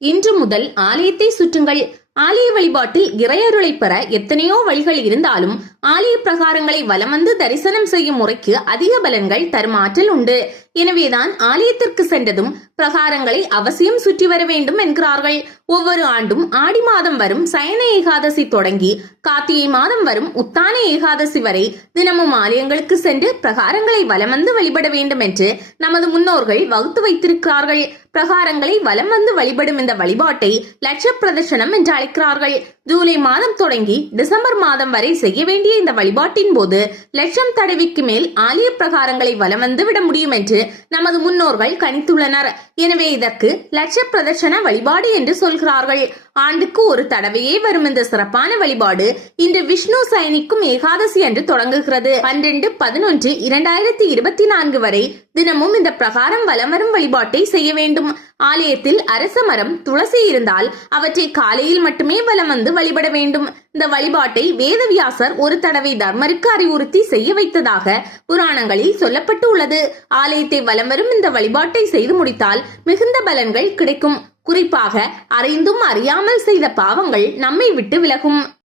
இன்று முதல் ஆலயத்தை சுற்றுங்கள். ஆலய வழிபாட்டில் இறையருளை பெற எத்தனையோ வழிகள் இருந்தாலும் ஆலய பிரகாரங்களை வலம் வந்து தரிசனம் செய்யும் முறைக்கு அதிக பலன்கள் தரும் ஆற்றல் உண்டு. எனவேதான் ஆலயத்திற்கு சென்றதும் பிரகாரங்களை அவசியம் சுற்றி வர வேண்டும் என்கிறார்கள். ஒவ்வொரு ஆண்டும் ஆடி மாதம் வரும் சயன ஏகாதசி தொடங்கி கார்த்திகை மாதம் வரும் உத்தான ஏகாதசி வரை தினமும் ஆலயங்களுக்கு சென்று பிரகாரங்களை வலம் வந்து வழிபட வேண்டும் என்று நமது முன்னோர்கள் வகுத்து வைத்திருக்கிறார்கள். பிரகாரங்களை வலம் வந்து வழிபடும் இந்த வழிபாட்டை லட்ச பிரதர்சனம் என்று அழைக்கிறார்கள். ஜூலை மாதம் தொடங்கி டிசம்பர் மாதம் வரை செய்ய வேண்டிய இந்த வழிபாட்டின் போது லட்சம் தடவைக்கு மேல் ஆலய பிரகாரங்களை வலம் வந்து விட முடியும் என்று நமது முன்னோர்கள் கணித்துள்ளனர். எனவே இதற்கு லட்ச பிரதர்சன வழிபாடு என்று சொல்கிறார்கள். ஆண்டுக்கு ஒரு தடவையே வரும் இந்த சிறப்பான வழிபாடு இன்று விஷ்ணு சயனிக்கும் ஏகாதசி என்று தொடங்குகிறது. 12/11/2024 வரை தினமும் இந்த பிரகாரம் வலம் வரும் வழிபாட்டை செய்ய வேண்டும். ஆலயத்தில் அரச மரம், துளசி இருந்தால் அவற்றை காலையில் மட்டுமே வலம் வந்து வழிபட வேண்டும். இந்த வழிபாட்டை வேதவியாசர் ஒரு தடவை தர்மருக்கு அறிவுறுத்தி செய்ய வைத்ததாக புராணங்களில் சொல்லப்பட்டு உள்ளது. ஆலயத்தை வலம் வரும் இந்த வழிபாட்டை செய்து முடித்தால் மிகுந்த பலன்கள் கிடைக்கும். குறிப்பாக அறிந்தும் அறியாமல் செய்த பாவங்கள் நம்மை விட்டு விலகும்.